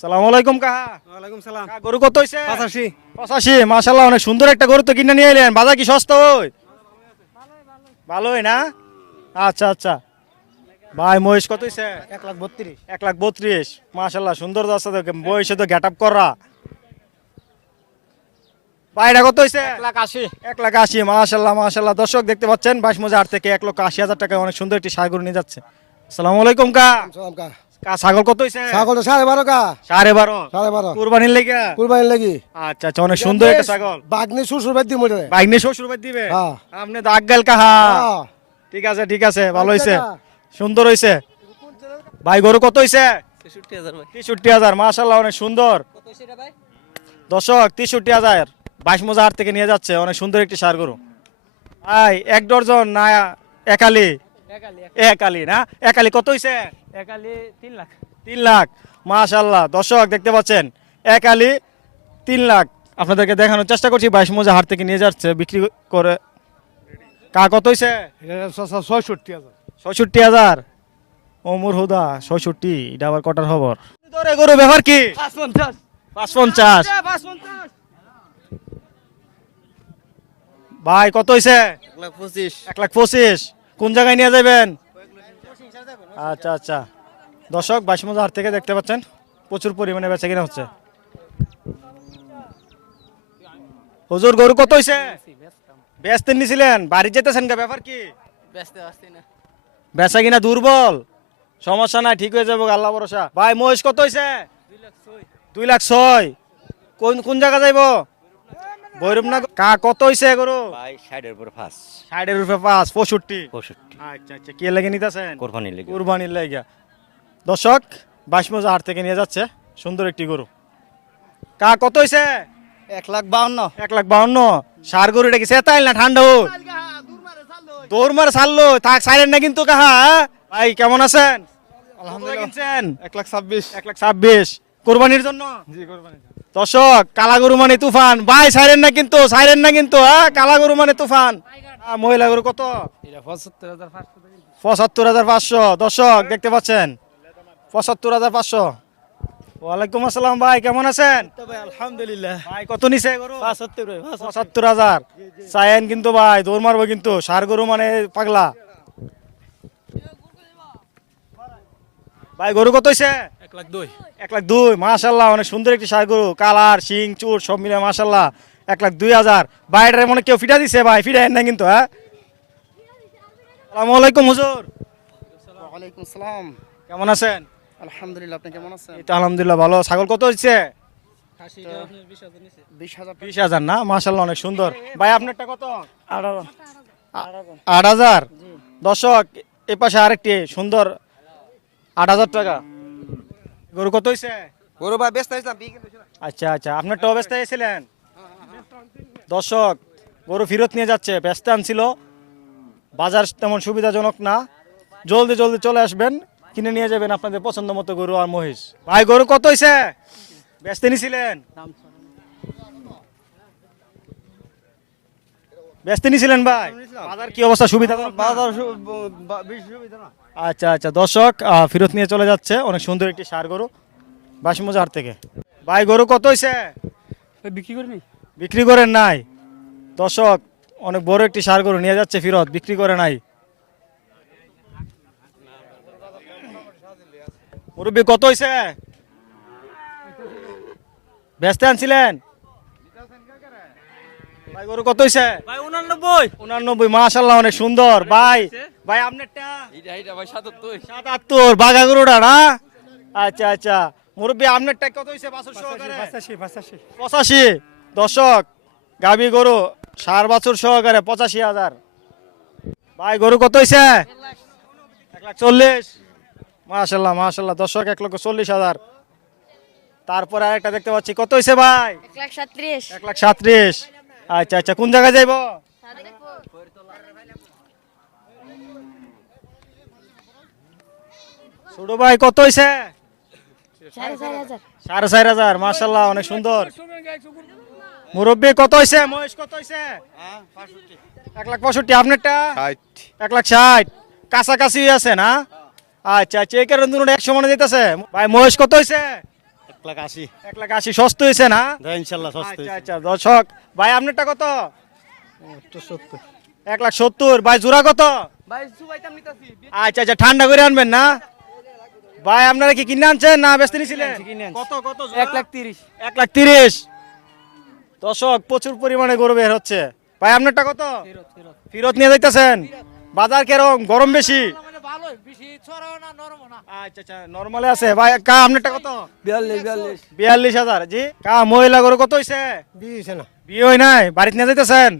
সালাম আলাইকুম কাহা? ওয়ালাইকুম সালাম। গরু কত হইছে? পঁচাশি। পঁচাশি মাশাল্লাহ অনেক সুন্দর একটা গরু তো কিনে নিয়ে এলেন। বাজার কি সস্তা ওই? ভালোই না? আচ্ছা আচ্ছা। ভাই মহিষ কত হইছে? লাখ লাখ মাশাল্লাহ সুন্দর আছে তো বয়সে তো গেট আপ করা। ভাইটা কত হইছে? লাখ লাখ আশি মাশাল্লাহ মাশাল্লাহ দর্শক দেখতে পাচ্ছেন বাইশ মজা আট থেকে এক লক্ষ আশি হাজার টাকা অনেক সুন্দর একটি সাগর নিয়ে যাচ্ছে। আসসালামু আলাইকুম কা কা ছাগল কত হইছে? সাড়ে বারো কা। সাড়ে বারো? সাড়ে বারো। কুরবানির লেগে? কুরবানি লাগি। আচ্ছা আচ্ছা অনেক সুন্দর একটা ছাগল। বাগনি শ্বশুর বাদ দিই মরে শ্বশুর বাড়ি দিবে? হ্যাঁ। আপনি তো আগাল কাহা? হ্যাঁ। ঠিক আছে ঠিক আছে ভালো হইছে। সুন্দর হইছে। ভাই গরু কত হইছে? তেষট্টি হাজার মাশাল্লাহ অনেক সুন্দর। দর্শক তেষট্টি হাজার। বাইশ মজা হাট থেকে নিয়ে যাচ্ছে অনেক সুন্দর একটি সার গরু। ভাই এক ডর্জন না একালি। একালি না? একালি কত হইছে? একালি তিন লাখ। তিন লাখ মাশাল্লাহ দর্শক দেখতে পাচ্ছেন একালি তিন লাখ। আপনাদেরকে দেখানোর চেষ্টা করছি বাইশ মজা হাট থেকে নিয়ে যাচ্ছে বিক্রি করে। কা কত হইছে? ছয়ষট্টি হাজার। ছয়ষট্টি হাজার। অমর হুদা ছয়ষট্টি এটা আবার কটার খবর? ধরে গরু ব্যাপার কি? পাঁচ পঞ্চাশ ভাই কত হয়েছে এক লাখ পঁচিশ। এক লাখ পঁচিশ। কোন জায়গায় নিয়ে যাবেন? আচ্ছা আচ্ছা। দর্শক বাইশ মজা হাট থেকে দেখতে পাচ্ছেন প্রচুর পরিমাণে বেচা কিনা হচ্ছে। হুজুর গরু কত হইছে? ব্যস্ত নিছিলেন বাড়ি যেতেছেন কে ব্যাপার কি? ব্যস্ত আসছি না। বেচা কিনা দুর্বল। সমস্যা নাই ঠিক হয়ে যাব আল্লাহ ভরসা। ভাই মহিষ কত হইছে? দুই লাখ ছয়। কোন কোন জায়গা যাইব? কা কত হইছে গরু ভাই ষাটের উপর ফাঁস। ষাটের রুপে পাঁচ পঁয়ষট্টি? পঁয়ষট্টি। আচ্ছা আচ্ছা কে লেগে নিতেছেন? কোরবানির লেগে। কুরবানির লেগে। দর্শক বাইশ মজা হাট থেকে নিয়ে যাচ্ছে। সুন্দর একটি গরু। কা কত হইছে? এক লাখ বাউন্ন। এক লাখ বাউন্ন। সার গরু এটা কি সেতাইল না ঠান্ডা হোক দৌড় মার ছাড়লো থাক সাইলেন না কিন্তু কাহা হ্যাঁ? ভাই কেমন আছেন? আলহামদুলিল্লাহ। এক লাখ ছাব্বিশ। এক লাখ ছাব্বিশ। কোরবানির জন্য? জি কোরবানি দর্শক কালা গরু মানে তুফান। ভাই সাইরেন না কিন্তু সাইরেন না কিন্তু হ্যাঁ? কালা গরু মানে তুফান। মহিলা গরু কত? পঁচাত্তর হাজার পাঁচশো দর্শক দেখতে পাচ্ছেন? পঁচাত্তর হাজার পাঁচশো। ওয়ালাইকুম আসসালাম ভাই কেমন আছেন? আলহামদুলিল্লাহ। ভাই কত নিছে গরু? পঁচাত্তর হাজার। কিন্তু ভাই দৌড় মারবো কিন্তু। সার গরু মানে পাগলা। ভাই গরু কত হইছে? এক লাখ দুই। এক লাখ দুই মাশাল্লাহ অনেক সুন্দর একটি সার গরু কালার শিং চুর সব মিলে মাশাল্লাহ এক লাখ দুই হাজার। বাইরে মনে কেউ ফিটা দিছে? ভাই ফিটা না কিন্তু হ্যাঁ? আসসালামু আলাইকুম হুজুর। ওয়ালাইকুম সালাম কেমন আছেন? আলহামদুলিল্লাহ আপনি কেমন আছেন? এই তো আলহামদুলিল্লাহ ভালো। ছাগল কত হচ্ছে? বিশ হাজার বিশ হাজার না? মাশাল্লাহ অনেক সুন্দর। ভাই আপনারটা কত? আট হাজার? দর্শক এ পাশে আরেকটি সুন্দর আট হাজার টাকা। গরু কত হয়েছে গরু ভাই ব্যস্ত হয়েছিলাম আচ্ছা আচ্ছা। আপনার তো ব্যস্ত হয়েছিলেন? দর্শক গরু ফেরত নিয়ে যাচ্ছে ব্যস্ত আনছিল। বাজার তেমন সুবিধাজনক না। জলদি জলদি চলে আসবেন কিনে নিয়ে যাবেন আপনাদের পছন্দ মতো গরু আর মহিষ। ভাই গরু কত হয়েছে ব্যস্ত নিছিলেন? ব্যস্ত নিছিলেন ভাই? বাজার কি অবস্থা সুবিধা বাজার সুবিধা না। আচ্ছা আচ্ছা দর্শক আহ, ফেরত নিয়ে চলে যাচ্ছে অনেক সুন্দর একটি সার গরু বাসিমজার থেকে। ভাই গরু কত হয়েছে বিক্রি করিনি? বিক্রি করেন নাই। দর্শক অনেক বড় একটি সার গরু নিয়ে যাচ্ছে ফিরত বিক্রি করে নাই। মুরব্বী কত হয়েছে ব্যস্ত আনছিলেন? ভাই গরু কত হয়েছে ভাই উনানব্বই। উনানব্বই মাশাল্লাহ অনেক সুন্দর। ভাই ভাই আপনারটা? এটা এটা ভাই সাতাত্তর। সাতাত্তর বাঘা গরুটা না? আচ্ছা আচ্ছা। মুরব্বী আপনারটা কত হয়েছে বাছুর সহকারে? পঁচাশি পঁচাশি। পঁচাশি। দশক গাবি গরু সার বাছুর সহকারে পঁচাশি হাজার। ভাই গরু কত লাখ মাশাল্লাহ মাশাল্লাহ দশক এক লক্ষ চল্লিশ হাজার। তারপরে আরেকটা দেখতে পাচ্ছি। কত হয়েছে ভাই? এক লাখ সাত্রিশ। এক লাখ সাত্রিশ। আচ্ছা আচ্ছা কোন জায়গায় যাইব? ছোট ভাই কত হয়েছে সাড়ে চার হাজার। মাশাল্লাহ অনেক সুন্দর। মুরব্বী কত হয়েছে মহেশ কত হয়েছে এক লাখ পঁয়ষট্টি আপনারটা? এক লাখ ষাট। কাছাকাছি আছে না? আচ্ছা আচ্ছা এই কারণে একশো মনে যেতেছে। ভাই মহেশ কত হয়েছে লাখ আশি। এক লাখ আশি সস্তা হয়েছে না? দেয় ইনশাল্লাহ আচ্ছা আচ্ছা দর্শক ভাই আপনারটা কত? সত্তর এক লাখ সত্তর। ভাই জোড়া কত? ভাই সুবাইতাম নিতাছি। আচ্ছা আচ্ছা ঠান্ডা করে আনবেন না? ভাই আপনারা কি কিনে আনছেন না ব্যস্ত। কত কত এক লাখ তিরিশ। এক লাখ তিরিশ। দর্শক প্রচুর পরিমাণে গরু বের হচ্ছে। ভাই আপনারটা কত? ফিরত নিয়ে যাইতেছেন? বাজার কেরম গরম বেশি? আচ্ছা আচ্ছা নর্মালে আছে। ভাই কা আপনারটা কত? বিয়াল্লিশ বিয়াল্লিশ। বিয়াল্লিশ হাজার জি? কা মহিলা গরু কত হইছে? বিয়ে না। বিয়ে হয় নাই? বাড়িতে নিয়ে যাইতেছেন?